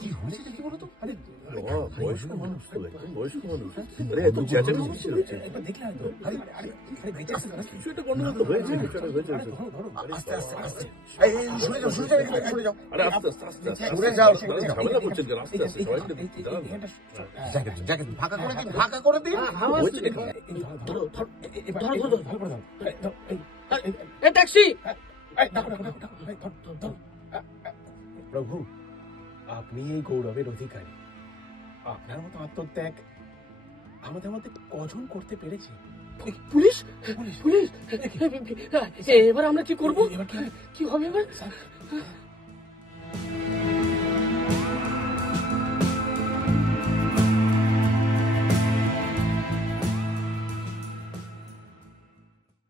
কি হয়েছে কি বলতো? আরে বয়স্ক মানুষ তো, একদম বয়স্ক মানুষ। আরে এত চেঁচামেচি কিসের হচ্ছে? একবার দেখলাম তো। আরে আরে আরে বেঁচে আছে না? কিছু একটা গন্ডগোল তো হয়েছে, কিছু একটা হয়েছে। ধরো ধরো আস্তে আস্তে আস্তে। এই সরে যাও সরে যাও এখানে সরে যাও। আরে আস্তে আস্তে আস্তে আস্তে সরে যাও সরে যাও। ঝামেলা করছেন কেন? আস্তে আস্তে সবাই মিলে দাঁড়ান। জ্যাকেট ফাঁকা করে দিন ফাঁকা করে দিন। হয়েছে নাকি? ধরো ধরো ধরো ধরো ভালো করে ধরো। A taxi! প্রভু, আপনি এই গৌরবের অধিকারী। আপনার মতো আত্মত্যাগ আমাদের মধ্যে কজন করতে পেরেছে? পুলিশ পুলিশ এবার আমরা কি করবো? এবার কি হবে এবার?